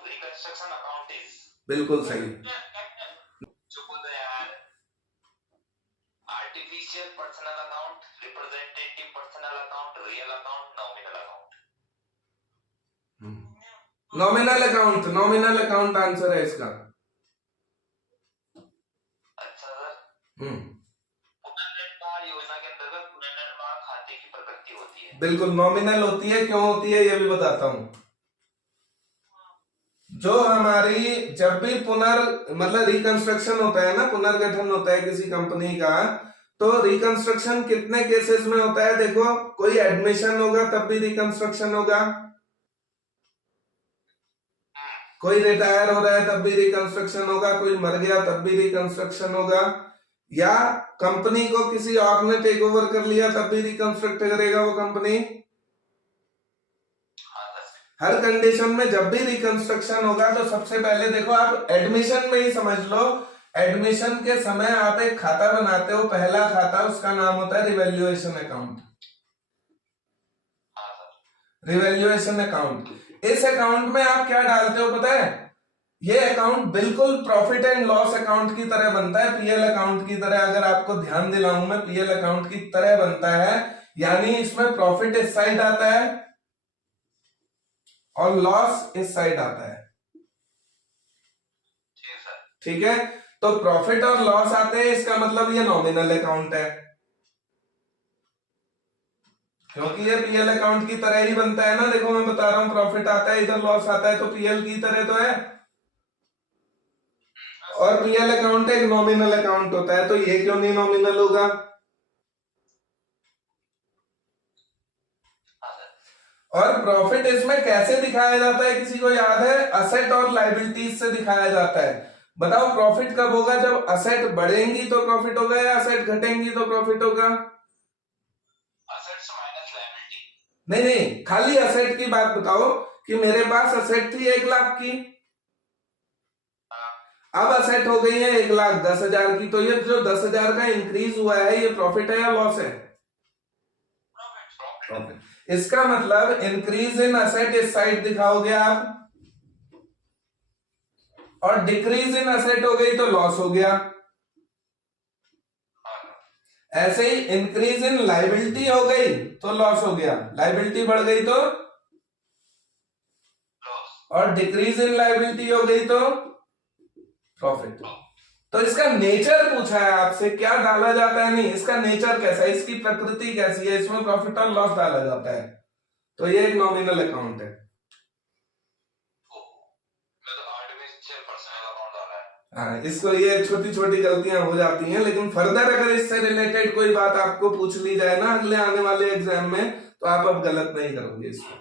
of reconstruction account is? बिल्कुल सही। चुप हो यार। Artificial personal account, representative personal account, real account, nominal account. Nominal account, nominal account answer है इसका। अच्छा सर। पुनर्निर्माण योजना के अंतर्गत पुनर्निर्माण खाते की प्रकृति होती है? बिल्कुल नॉमिनल होती है। क्यों होती है ये भी बताता हूं। जो हमारी जब भी मतलब रिकंस्ट्रक्शन होता है ना, पुनर्गठन होता है किसी कंपनी का, तो रिकंस्ट्रक्शन कितने केसेस में होता है? देखो, कोई एडमिशन होगा तब भी रिकंस्ट्रक्शन होगा, कोई रिटायर हो रहा है तब भी रिकंस्ट्रक्शन होगा, कोई मर गया तब भी रिकंस्ट्रक्शन होगा, या कंपनी को किसी और ने टेक ओवर कर लिया तब भी रिकंस्ट्रक्ट करेगा वो कंपनी। हर कंडीशन में जब भी रिकंस्ट्रक्शन होगा तो सबसे पहले देखो, आप एडमिशन में ही समझ लो, एडमिशन के समय आप एक खाता बनाते हो, पहला खाता, उसका नाम होता है रिवैल्यूएशन अकाउंट। रिवैल्यूएशन अकाउंट, इस अकाउंट में आप क्या डालते हो पता है? ये अकाउंट बिल्कुल प्रॉफिट एंड लॉस अकाउंट की तरह बनता है, पीएल अकाउंट की तरह। अगर आपको ध्यान दिलाऊं मैं, पीएल अकाउंट की तरह बनता है, यानी इसमें प्रॉफिट इस साइड आता है और लॉस इस साइड आता है। ठीक है, तो प्रॉफिट और लॉस आते हैं, इसका मतलब ये नॉमिनल अकाउंट है, क्योंकि ये पीएल अकाउंट की तरह ही बनता है ना। देखो मैं बता रहा हूं, प्रॉफिट आता है, इधर लॉस आता है, तो पीएल की तरह तो है। और पीएल अकाउंट एक नॉमिनल अकाउंट होता है, तो ये क्यों नहीं नॉमिनल होगा? और प्रॉफिट इसमें कैसे दिखाया जाता है, किसी को याद है? असेट और लायबिलिटीज से दिखाया जाता है। बताओ प्रॉफिट कब होगा? जब असेट बढ़ेंगी तो प्रॉफिट होगा, या असेट घटेंगी तो प्रॉफिट होगा? Assets minus liability. नहीं नहीं, खाली असेट की बात बताओ कि मेरे पास असेट थी 1 लाख की, अब असेट हो गई है 1,10,000 की, तो ये जो 10,000 का इंक्रीज हुआ है, ये प्रॉफिट है या लॉस है? प्रॉफिट। इसका मतलब इंक्रीज इन असेट इस साइड दिखाओगे आप, और डिक्रीज इन असेट हो गई तो लॉस हो गया। ऐसे ही इंक्रीज इन लायबिलिटी हो गई तो लॉस हो गया, लायबिलिटी बढ़ गई तो, और डिक्रीज इन लायबिलिटी हो गई तो प्रॉफिट। तो इसका नेचर पूछा है आपसे, क्या डाला जाता है? नहीं, इसका नेचर कैसा है, इसकी प्रकृति कैसी है, इसमें प्रॉफिट और लॉस डाला जाता है, तो ये एक नॉमिनल अकाउंट है। हाँ, इसको ये छोटी छोटी गलतियां हो जाती हैं, लेकिन फर्दर अगर इससे रिलेटेड कोई बात आपको पूछ ली जाए ना अगले आने वाले एग्जाम में, तो आप अब गलत नहीं करोगे इसको।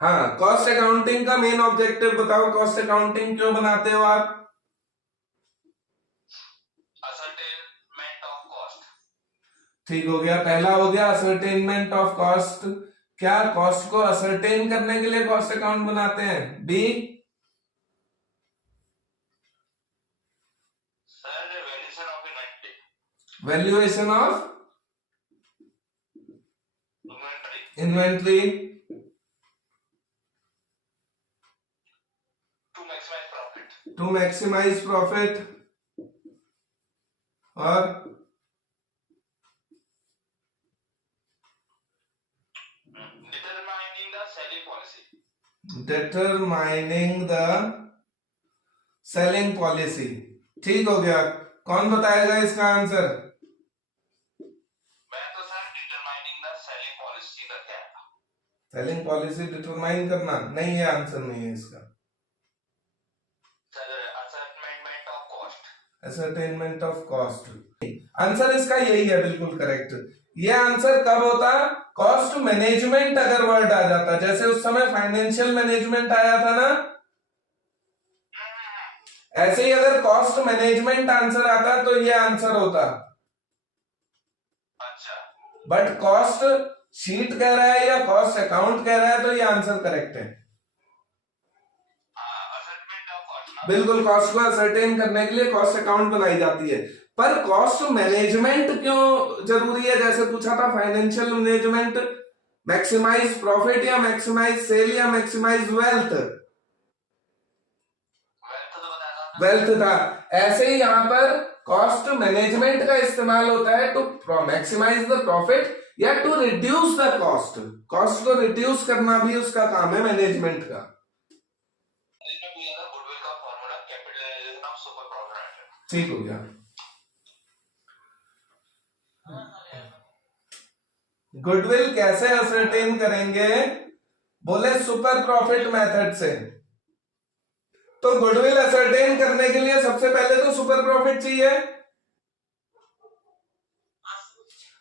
हाँ, कॉस्ट अकाउंटिंग का मेन ऑब्जेक्टिव बताओ, कॉस्ट अकाउंटिंग क्यों बनाते हो आप? Ascertainment of cost. ठीक हो गया, पहला हो गया असर्टेनमेंट ऑफ कॉस्ट। क्या कॉस्ट को असर्टेन करने के लिए कॉस्ट अकाउंट बनाते हैं? B, valuation of inventory, to maximize profit, और डिटरमाइनिंग द सेलिंग पॉलिसी। ठीक हो गया, कौन बताएगा इसका आंसर? मैं तो sir determining the selling policy का क्या है? सेलिंग पॉलिसी डिटरमाइन करना नहीं, ये आंसर नहीं है इसका। असर्टेनमेंट ऑफ कॉस्ट, आंसर इसका यही है, बिल्कुल करेक्ट। ये आंसर कब होता? कॉस्ट मैनेजमेंट अगर वर्ड आ जाता, जैसे उस समय फाइनेंशियल मैनेजमेंट आया था ना, ऐसे ही अगर कॉस्ट मैनेजमेंट आंसर आता तो ये आंसर होता। अच्छा, बट कॉस्ट शीट कह रहा है या कॉस्ट अकाउंट कह रहा है, तो ये आंसर करेक्ट है। बिल्कुल, कॉस्ट को असर्टेन करने के लिए कॉस्ट अकाउंट बनाई जाती है, पर कॉस्ट मैनेजमेंट क्यों जरूरी है? जैसे पूछा था फाइनेंशियल मैनेजमेंट, मैक्सिमाइज प्रॉफिट या मैक्सिमाइज सेल या मैक्सिमाइज वेल्थ? वेल्थ था। ऐसे ही यहां पर कॉस्ट मैनेजमेंट का इस्तेमाल होता है टू मैक्सिमाइज द प्रॉफिट या to reduce the cost. Cost को रिड्यूस करना भी उसका काम है मैनेजमेंट का। ठीक हो गया। गुडविल कैसे असरटेन करेंगे? बोले सुपर प्रॉफिट मेथड से। तो गुडविल असरटेन करने के लिए सबसे पहले तो सुपर प्रॉफिट चाहिए।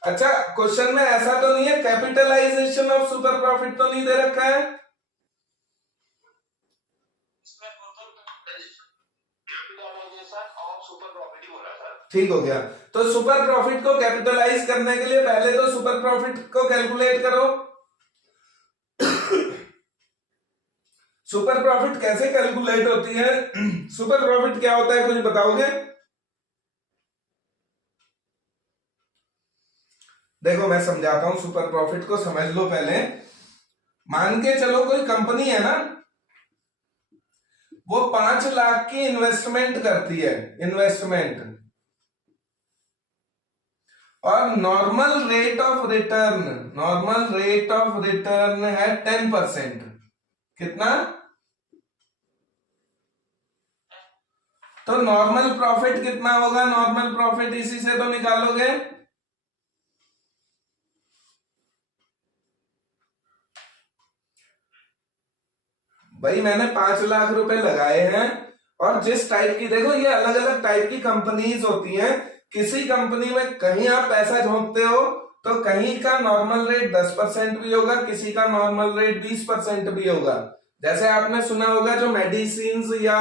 अच्छा, क्वेश्चन में ऐसा तो नहीं है कैपिटलाइजेशन ऑफ सुपर प्रॉफिट तो नहीं दे रखा है? ठीक हो गया। तो सुपर प्रॉफिट को कैपिटलाइज करने के लिए पहले तो सुपर प्रॉफिट को कैलकुलेट करो। सुपर प्रॉफिट कैसे कैलकुलेट होती है? सुपर प्रॉफिट क्या होता है कुछ बताओगे? देखो मैं समझाता हूं, सुपर प्रॉफिट को समझ लो पहले। मान के चलो कोई कंपनी है ना, वो 5 लाख की इन्वेस्टमेंट करती है, इन्वेस्टमेंट, और नॉर्मल रेट ऑफ रिटर्न है 10%। कितना? तो नॉर्मल प्रॉफिट कितना होगा? नॉर्मल प्रॉफिट इसी से तो निकालोगे। भाई मैंने 5 लाख रुपए लगाए हैं, और जिस टाइप की, देखो ये अलग अलग टाइप की कंपनीज होती हैं। किसी कंपनी में कहीं आप पैसा झोंकते हो तो कहीं का नॉर्मल रेट 10% भी होगा, किसी का नॉर्मल रेट 20% भी होगा। जैसे आपने सुना होगा जो मेडिसिन या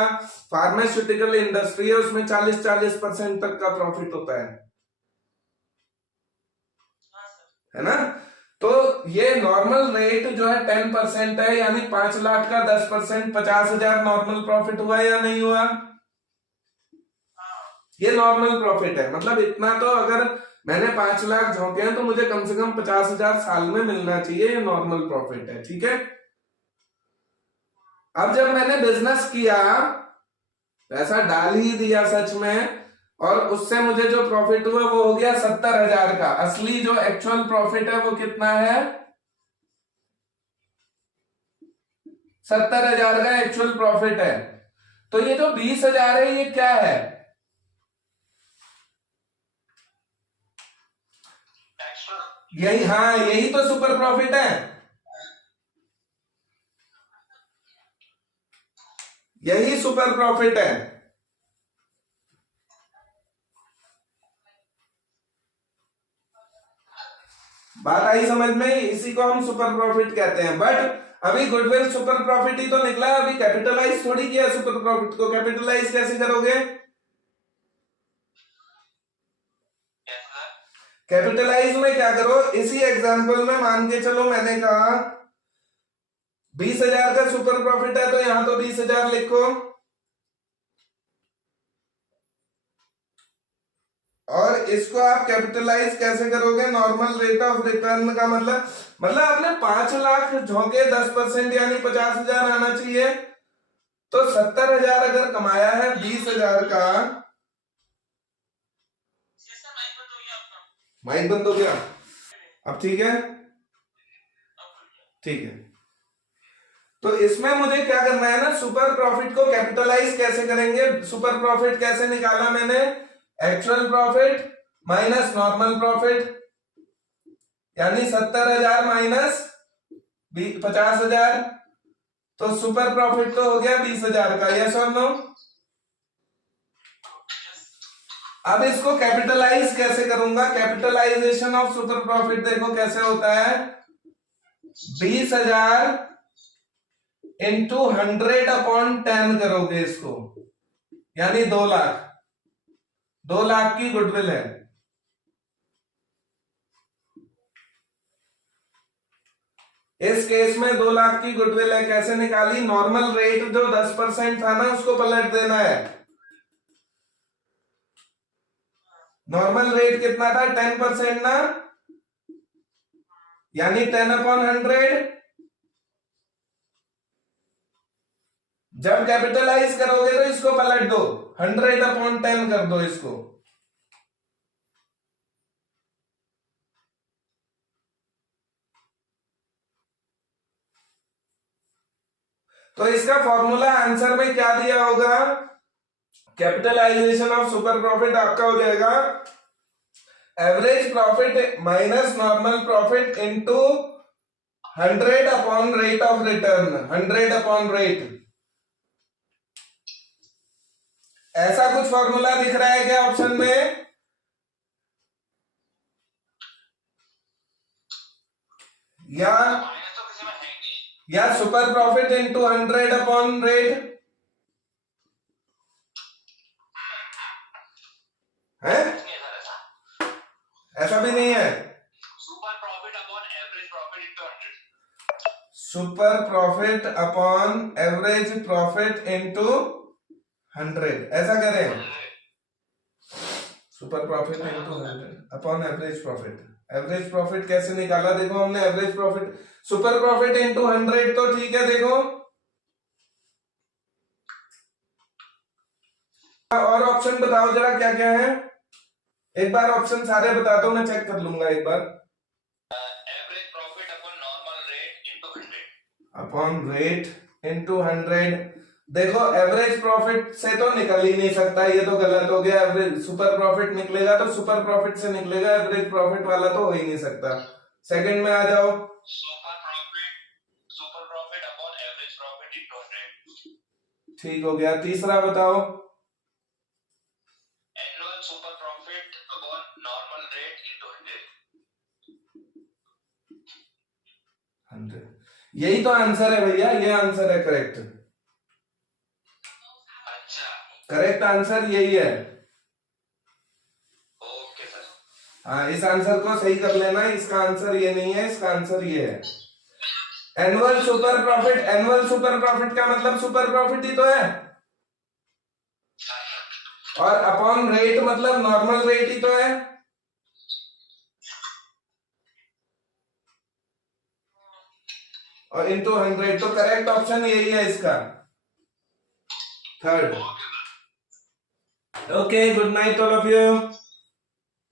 फार्मास्यूटिकल इंडस्ट्री है उसमें 40-40% तक का प्रॉफिट होता है ना? तो ये नॉर्मल रेट जो है 10% है, यानी 5 लाख का 10% 50,000 नॉर्मल प्रॉफिट हुआ या नहीं हुआ? ये नॉर्मल प्रॉफिट है। मतलब इतना तो अगर मैंने 5 लाख झोंके हैं तो मुझे कम से कम 50,000 साल में मिलना चाहिए, ये नॉर्मल प्रॉफिट है। ठीक है। अब जब मैंने बिजनेस किया, पैसा डाल ही दिया सच में, और उससे मुझे जो प्रॉफिट हुआ वो हो गया 70,000 का। असली जो एक्चुअल प्रॉफिट है वो कितना है? 70,000 का एक्चुअल प्रॉफिट है। तो ये जो 20,000 है ये क्या है? यही, हाँ यही तो सुपर प्रॉफिट है, यही सुपर प्रॉफिट है। बात आई समझ में? इसी को हम सुपर प्रॉफिट कहते हैं। बट अभी गुडविल सुपर प्रॉफिट ही तो निकला, अभी कैपिटलाइज थोड़ी किया सुपर प्रॉफिट को। कैपिटलाइज कैसे करोगे? कैपिटलाइज में क्या करो, इसी एग्जांपल में मान के चलो मैंने कहा 20,000 का सुपर प्रॉफिट है, तो यहां तो 20,000 लिखो, और इसको आप कैपिटलाइज कैसे करोगे? नॉर्मल रेट ऑफ रिटर्न का मतलब आपने 5 लाख झोंके 10% यानी 50,000 आना चाहिए। तो 70,000 अगर कमाया है 20,000 का, माइक बंद हो गया अब? ठीक है, ठीक है। तो इसमें मुझे क्या करना है ना, सुपर प्रॉफिट को कैपिटलाइज कैसे करेंगे? सुपर प्रॉफिट कैसे निकाला मैंने? Actual profit minus normal profit, यानी 70,000 माइनस 50,000, तो सुपर प्रॉफिट तो हो गया 20,000 का। यस और नो? अब इसको कैपिटलाइज कैसे करूंगा? कैपिटलाइजेशन ऑफ सुपर प्रॉफिट देखो कैसे होता है। 20,000 इंटू 100/10 करोगे इसको, यानी 2 लाख। 2 लाख की गुडविल है। इस केस में 2 लाख की गुडविल है। कैसे निकाली? नॉर्मल रेट जो 10% था ना उसको पलट देना है। नॉर्मल रेट कितना था? 10% ना? यानी 10/100। जब कैपिटलाइज करोगे तो इसको पलट दो, 100/10 कर दो इसको। तो इसका फॉर्मूला आंसर में क्या दिया होगा? कैपिटलाइजेशन ऑफ सुपर प्रॉफिट आपका हो जाएगा average profit minus normal profit into 100 upon rate of return, 100 upon rate. ऐसा कुछ फॉर्मूला दिख रहा है क्या ऑप्शन में? या super profit into 100 upon rate है? ऐसा भी नहीं है। Super profit upon average profit into 100। Super profit upon average profit into 100, ऐसा करें। Super profit into 100 upon average profit. Average profit कैसे निकाला? देखो हमने average profit, super profit into 100 तो ठीक है। देखो और ऑप्शन बताओ जरा क्या क्या है। एक बार ऑप्शन सारे बता दो, मैं चेक कर लूंगा एक बार। Average profit upon normal rate into 100। Upon rate into 100। देखो एवरेज प्रॉफिट से तो निकल ही नहीं सकता, ये तो गलत हो गया। एवरेज सुपर प्रॉफिट निकलेगा तो सुपर प्रॉफिट से निकलेगा, एवरेज प्रॉफिट वाला तो हो ही नहीं सकता। सेकंड में आ जाओ। Super profit upon average profit into 100। ठीक हो गया। तीसरा बताओ। Annual super profit upon normal rate into 100। यही तो आंसर है भैया, ये आंसर है करेक्ट। करेक्ट आंसर यही है। Okay sir. हाँ, इस आंसर को सही कर लेना। इसका आंसर ये नहीं है, इसका आंसर ये है। Annual super profit, annual super profit का मतलब सुपर प्रॉफिट ही तो है, और अपॉन रेट मतलब नॉर्मल रेट ही तो है। और इनटू 100, तो करेक्ट ऑप्शन यही है इसका, third. Okay, good night all of you.